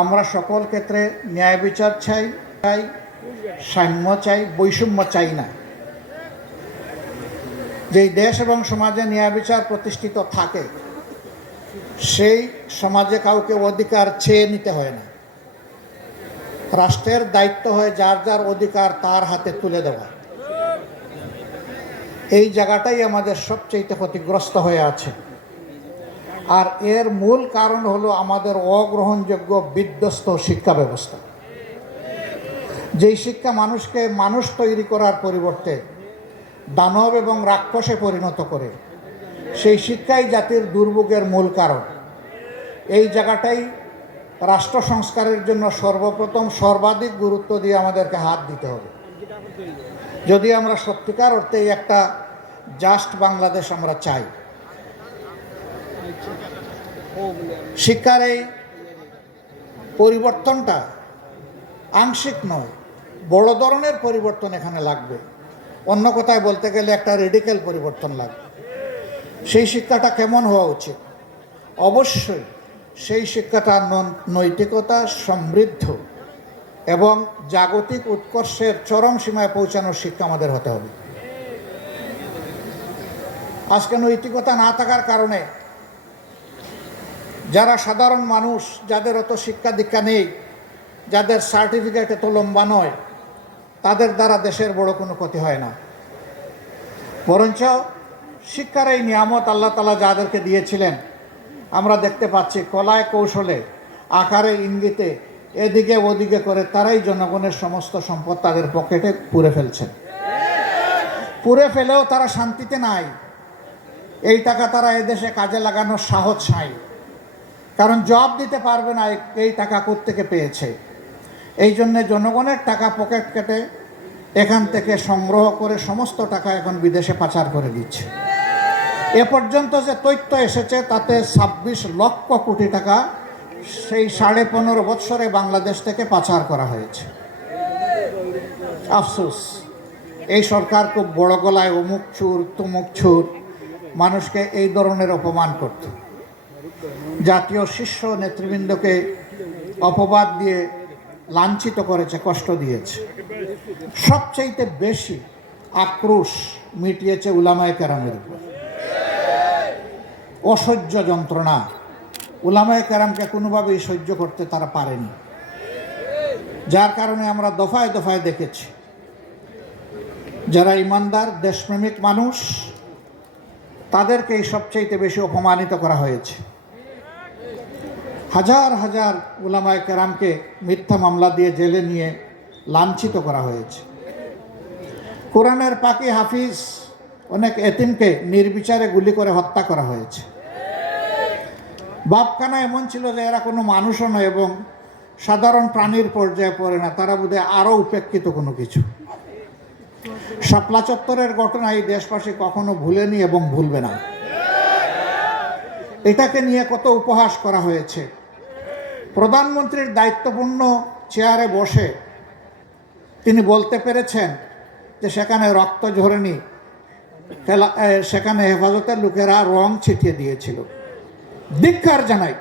আমরা সকল ক্ষেত্রে ন্যায় বিচার চাই, সাম্য চাই, বৈষম্য চাই না। যেই দেশ এবং সমাজে ন্যায় বিচার প্রতিষ্ঠিত থাকে সেই সমাজে কাউকে অধিকার চেয়ে নিতে হয় না। রাষ্ট্রের দায়িত্ব হয় যার যার অধিকার তার হাতে তুলে দেওয়া। এই জায়গাটাই আমাদের সবচেয়ে ক্ষতিগ্রস্ত হয়ে আছে। আর এর মূল কারণ হলো আমাদের অগ্রহণযোগ্য বিধ্বস্ত শিক্ষা ব্যবস্থা। যেই শিক্ষা মানুষকে মানুষ তৈরি করার পরিবর্তে দানব এবং রাক্ষসে পরিণত করে, সেই শিক্ষাই জাতির দুর্ভোগের মূল কারণ। এই জায়গাটাই রাষ্ট্র সংস্কারের জন্য সর্বপ্রথম সর্বাধিক গুরুত্ব দিয়ে আমাদেরকে হাত দিতে হবে। যদি আমরা সত্যিকার অর্থে একটা জাস্ট বাংলাদেশ আমরা চাই। শিক্ষার এই পরিবর্তনটা আংশিক নয়, বড় ধরনের পরিবর্তন এখানে লাগবে। অন্য কথায় বলতে গেলে একটা রেডিক্যাল পরিবর্তন লাগবে। সেই শিক্ষাটা কেমন হওয়া উচিত? অবশ্যই সেই শিক্ষাটা নৈতিকতা সমৃদ্ধ এবং জাগতিক উৎকর্ষের চরম সীমায় পৌঁছানোর শিক্ষা আমাদের হতে হবে। আজকে নৈতিকতা না থাকার কারণে যারা সাধারণ মানুষ, যাদের অত শিক্ষা দীক্ষা নেই, যাদের সার্টিফিকেট এত লম্বা নয়, তাদের দ্বারা দেশের বড় কোনো ক্ষতি হয় না। বরঞ্চ শিক্ষার এই নিয়ামত আল্লাহ তাআলা যাদেরকে দিয়েছিলেন, আমরা দেখতে পাচ্ছি কলায় কৌশলে, আকারে ইঙ্গিতে এদিকে ওদিকে করে তারাই জনগণের সমস্ত সম্পদ তাদের পকেটে পুরে ফেলছেন। পুরে ফেলেও তারা শান্তিতে নাই। এই টাকা তারা এদেশে কাজে লাগানোর সাহস নাই, কারণ জবাব দিতে পারবে না এই টাকা কোত্থেকে পেয়েছে। এই জন্যে জনগণের টাকা পকেট কেটে এখান থেকে সংগ্রহ করে সমস্ত টাকা এখন বিদেশে পাচার করে দিচ্ছে। এ পর্যন্ত যে তথ্য এসেছে তাতে 26 লক্ষ কোটি টাকা সেই 15.5 বৎসরে বাংলাদেশ থেকে পাচার করা হয়েছে। আফসোস, এই সরকার খুব বড় গলায় অমুক চুর তমুক চুর মানুষকে এই ধরনের অপমান করত। জাতীয় শীর্ষ নেতৃবৃন্দকে অপবাদ দিয়ে লাঞ্ছিত করেছে, কষ্ট দিয়েছে। সবচাইতে বেশি আক্রোশ মিটিয়েছে উলামায়ে কেরামের উপর। অসহ্য যন্ত্রণা উলামায়ে কেরামকে কোনোভাবেই সহ্য করতে তারা পারেনি, যার কারণে আমরা দফায় দফায় দেখেছি যারা ইমানদার দেশপ্রেমিক মানুষ তাদেরকেই সবচাইতে বেশি অপমানিত করা হয়েছে। হাজার হাজার উলামায়ে কেরামকে মিথ্যা মামলা দিয়ে জেলে নিয়ে লাঞ্ছিত করা হয়েছে। কোরআনের পাকি হাফিজ অনেক এতিমকে নির্বিচারে গুলি করে হত্যা করা হয়েছে। বাপখানা এমন ছিল যে এরা কোনো মানুষও নয় এবং সাধারণ প্রাণীর পর্যায়ে পড়ে না, তারা বোধহয় আরও উপেক্ষিত কোনো কিছু। শাপলা চত্বরের ঘটনা এই দেশবাসী কখনো ভুলেনি এবং ভুলবে না। এটাকে নিয়ে কত উপহাস করা হয়েছে। প্রধানমন্ত্রীর দায়িত্বপূর্ণ চেয়ারে বসে তিনি বলতে পেরেছেন যে সেখানে রক্ত ঝরেনি, সেখানে হেফাজতের লোকেরা রং ছিটিয়ে দিয়েছিল। ধিক্কার জানাই।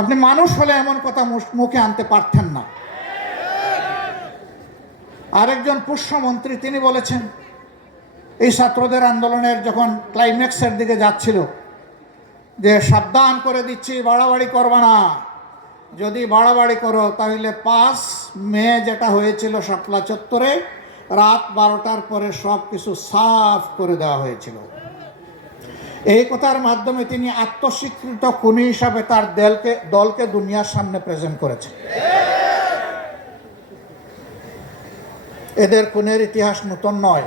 আপনি মানুষ হলে এমন কথা মুখে আনতে পারতেন না। আরেকজন পুষ্যমন্ত্রী তিনি বলেছেন এই ছাত্রদের আন্দোলনের যখন ক্লাইম্যাক্সের দিকে যাচ্ছিল যে সাবধান করে দিচ্ছি, বাড়াবাড়ি করবা না, যদি বাড়াবাড়ি করো তাহলে 5 মে যেটা হয়েছিল শাপলা চত্বরে রাত 12টার পরে সব কিছু সাফ করে দেওয়া হয়েছিল। এই কথার মাধ্যমে তিনি আত্মস্বীকৃত খুনি হিসাবে তার দলকে দুনিয়ার সামনে প্রেজেন্ট করেছেন। এদের খুনের ইতিহাস নতুন নয়।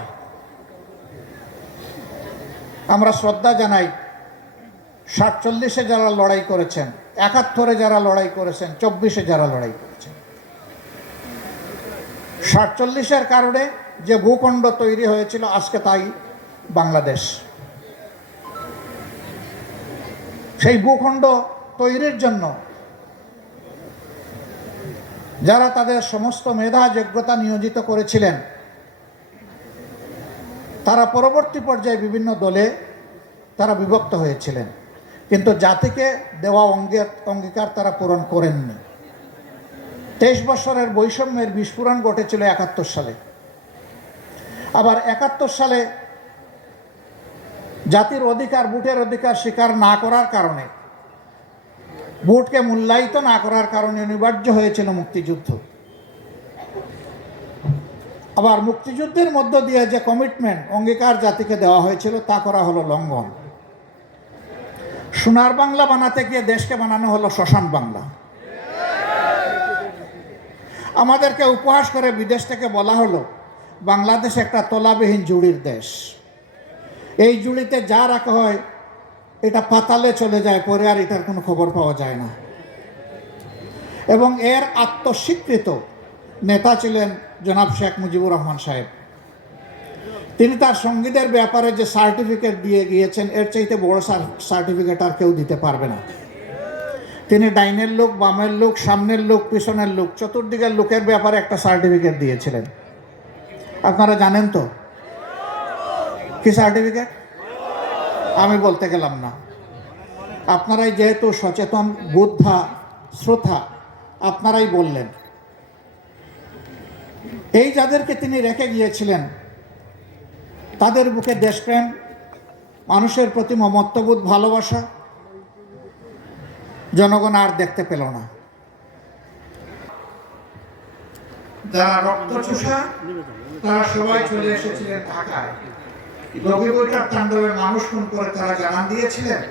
আমরা শ্রদ্ধা জানাই 47-এ যারা লড়াই করেছেন, 71-এ যারা লড়াই করেছেন, 24-এ যারা লড়াই করেছেন। 47-এর কারণে যে ভূখণ্ড তৈরি হয়েছিল আজকে তাই বাংলাদেশ। সেই ভূখণ্ড তৈরির জন্য যারা তাদের সমস্ত মেধা যোগ্যতা নিয়োজিত করেছিলেন তারা পরবর্তী পর্যায়ে বিভিন্ন দলে তারা বিভক্ত হয়েছিলেন। কিন্তু জাতিকে দেওয়া অঙ্গীকার তারা পূরণ করেননি। 23 বছরের বৈষম্যের বিস্ফোরণ ঘটেছিল 71 সালে। আবার 71 সালে জাতির অধিকার, ভোটের অধিকার স্বীকার না করার কারণে, ভোটকে মূল্যায়িত না করার কারণে অনিবার্য হয়েছিল মুক্তিযুদ্ধ। আবার মুক্তিযুদ্ধের মধ্য দিয়ে যে কমিটমেন্ট, অঙ্গীকার জাতিকে দেওয়া হয়েছিল তা করা হলো লঙ্ঘন। সোনার বাংলা বানাতে গিয়ে দেশকে বানানো হলো শ্মশান বাংলা। আমাদেরকে উপহাস করে বিদেশ থেকে বলা হলো বাংলাদেশ একটা তলাবিহীন জুড়ির দেশ। এই জুড়িতে যা রাখা হয় এটা পাতালে চলে যায়, পরে আর এটার কোনো খবর পাওয়া যায় না। এবং এর আত্মস্বীকৃত নেতা ছিলেন জনাব শেখ মুজিবুর রহমান সাহেব। তিনি তার সঙ্গীদের ব্যাপারে যে সার্টিফিকেট দিয়ে গিয়েছেন, এর চাইতে বড় সার্টিফিকেট আর কেউ দিতে পারবে না। তিনি ডাইনের লোক, বামের লোক, সামনের লোক, পিছনের লোক, চতুর্দিকের লোকের ব্যাপারে একটা সার্টিফিকেট দিয়েছিলেন। আপনারা জানেন তো কি সার্টিফিকেট? আমি বলতে গেলাম না। আপনারাই যেহেতু সচেতন, বুদ্ধা, শ্রোতা, আপনারাই বললেন। এই যাদেরকে তিনি রেখে গিয়েছিলেন তাদের বুকে দেশপ্রেম, মানুষের প্রতি মমত্ববোধ, ভালোবাসা জনগণ আর দেখতে পেল না। যারা রক্তচোষা তারা সবাই চলে এসেছিলেন ঢাকায়। লঘিবৈঠার তাণ্ডবের মানুষ খুন করে তারা জানান দিয়েছিলেন,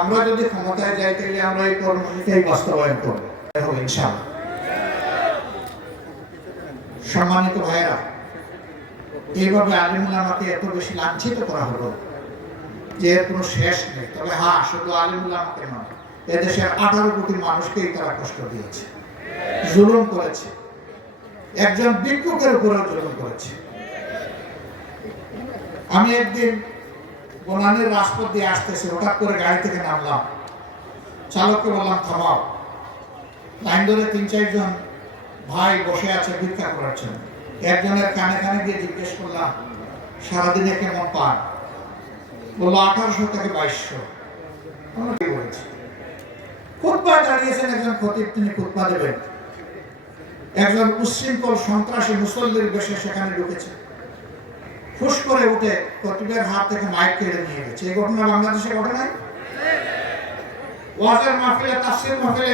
আমরা যদি ক্ষমতায় যাই তাহলে আমরা এই কর্মসূচিটাই বাস্তবায়ন করবো, ইনশাআল্লাহ। সম্মানিত ভাইয়েরা, এইভাবে আলিমুল আমাকে এত বেশি লাঞ্ছিত করা হলো যে এর কোনো শেষ নেই। তবে হ্যাঁ, শুধু আলিমুল আমাকে নয়, এদেশের 18 কোটি মানুষকেই তারা কষ্ট দিয়েছে, জুলুম করেছে, একজন ভিক্ষুকের উপরেও জুলুম করেছে। আমি একদিন বনানীর রাজপথ দিয়ে আসতেছি, হঠাৎ করে গাড়ি থেকে নামলাম, চালককে বললাম থামাও। লাইন ধরে 3-4 জন ভাই বসে আছে ভিক্ষা করার জন্য। একজনের কানে কানে গিয়ে জিজ্ঞেস করলাম, সারাদিনে কেমন পান? বললো 1800 থেকে 2200। বলেছি খুতবা দাঁড়িয়েছেন একজন খতিব, তিনি খুতবা দেবেন, একজন উচ্ছৃঙ্খল সন্ত্রাসী মুসল্লির বেশে সেখানে ঢুকেছে, ফুস করে উঠে খতিবের হাত থেকে মাইক কেড়ে নিয়ে গেছে। এই ঘটনা বাংলাদেশে ঘটে নাই? ওয়াজের মাহফিলে, তাফসীর মাহফিলে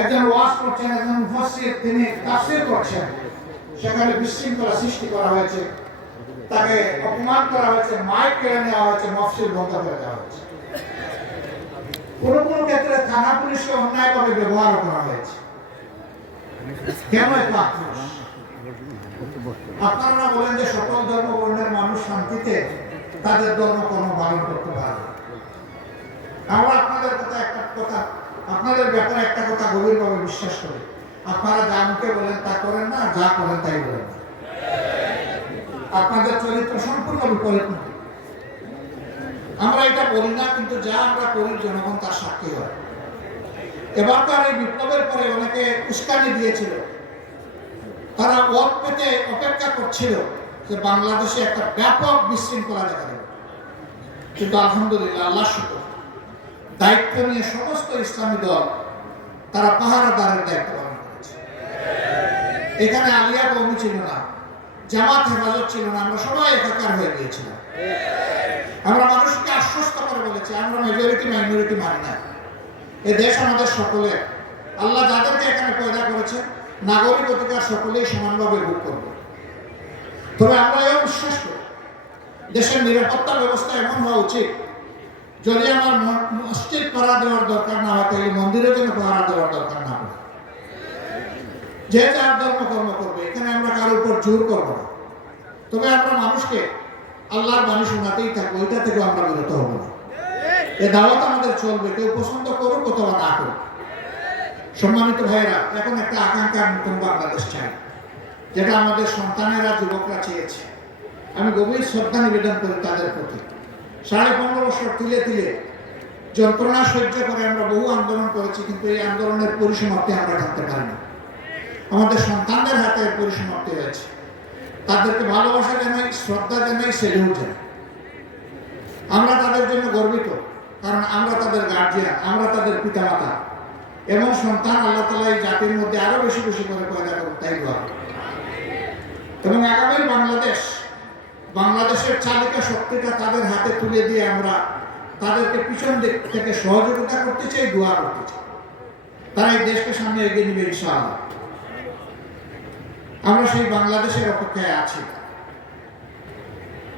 একজন ওয়াজ করছেন, একজন মুফাসসির তিনি তাফসীর করছেন, সেখানে বিশৃঙ্খলা সৃষ্টি করা হয়েছে, তাকে অপমান করা হয়েছে, মাইক কেড়ে নেওয়া হয়েছে, মাহফিল বন্ধ করে দেওয়া হয়েছে। কোনো কোনো ক্ষেত্রে থানা পুলিশকে অন্যায়ভাবে ব্যবহার করা হয়েছে। কেন এত আক্রোশ? আপনারা বলেন যে সকল ধর্ম বর্ণের মানুষ শান্তিতে তাদের ধর্ম কর্ম পালন করতে পারে। আমরা আপনাদের ব্যাপারে একটা কথা গভীরভাবে বিশ্বাস করি, আপনারা যা মুখে বলেন তা করেন না, যা করেন তাই বলেন না। আপনাদের চরিত্র সম্পূর্ণ বিপরীত। আমরা এটা বলি না, কিন্তু যা আমরা করি জনগণ তার সাক্ষী হয়। এবারকার এই বিপ্লবের পরে অনেকে উস্কানি দিয়েছিল, তারা ওয়াক পেতে অপেক্ষা করছিল যে বাংলাদেশে একটা ব্যাপক বিশৃঙ্খলা দেখা দেবে। কিন্তু আলহামদুলিল্লাহ, আল্লাহ শুকর, দায়িত্ব নিয়ে সমস্ত ইসলামী দল তারা পাহারাদারের দায়িত্ব পালন করেছে। এখানে আলিয়া কওমি ছিল না, জামাত হেফাজত ছিল না, আমরা সবাই একাকার হয়ে গিয়েছিলাম। আমরা মানুষকে আশ্বস্ত করে বলেছি, আমরা মেজরিটি মাইনরিটি মানি না। এ দেশ আমাদের সকলের। আল্লাহ যাদেরকে এখানে পয়দা করেছে, নাগরিক অধিকার সকলেই সমানভাবে ভোগ করবে। তবে আমরা এও বিশ্বাস করি, দেশের নিরাপত্তা ব্যবস্থা এমন হওয়া উচিত, যদি আমার মসজিদ পাহারা দেওয়ার দরকার না হয়, তাহলে মন্দিরের জন্য পাহারা দেওয়ার দরকার না হয়। যে যার ধর্ম কর্ম করবে, এখানে আমরা কারোর উপর জোর করবো না। তবে আমরা মানুষকে আল্লাহর বাণী শোনাতেই থাকবো, ওইটা থেকে আমরা বিরত হবো না। এ দাওয়াত আমাদের চলবে, কেউ পছন্দ করুক অথবা না করুক। সম্মানিত ভাইয়েরা, এখন একটা আকাঙ্ক্ষার নতুন বাংলাদেশ চাই, যেটা আমাদের সন্তানেরা, যুবকরা চেয়েছে। আমি গভীর শ্রদ্ধা নিবেদন করি তাদের প্রতি। 15.5 বছর তিলে তিলে যন্ত্রণা সহ্য করে আমরা বহু আন্দোলন করেছি, কিন্তু এই আন্দোলনের পরিসমাপ্তি আমরা থাকতে পারি না। আমাদের সন্তানদের হাতে পরিসমাপ্তি হয়েছে। তাদেরকে ভালোবাসা জানাই, শ্রদ্ধা জানাই, সেলিউট জানাই। আমরা তাদের জন্য গর্বিত, কারণ আমরা তাদের গার্জিয়ান, আমরা তাদের পিতামাতা। এমন সন্তান আল্লাহ তাআলা এই জাতির মধ্যে আরো বেশি বেশি করে পয়দা করুন, তাই দোয়া করি। এবং আগামীর বাংলাদেশের চালিকা শক্তিটা তাদের হাতে তুলে দিয়ে আমরা তাদেরকে পিছন দিক থেকে সহযোগিতা করতে চাই, দোয়া করতে চাই। তারা এই দেশকে সামনে এগিয়ে নিবে ইনশাআল্লাহ। আমরা সেই বাংলাদেশের অপেক্ষায় আছি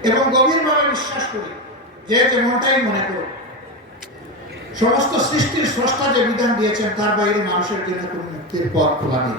এবং গভীরভাবে বিশ্বাস করি যে যেমনটাই মনে করুন, সমস্ত সৃষ্টির স্রষ্টা যে বিধান দিয়েছেন তার বাইরে মানুষের জন্য কোনো মুক্তির পথ খোলা নেই।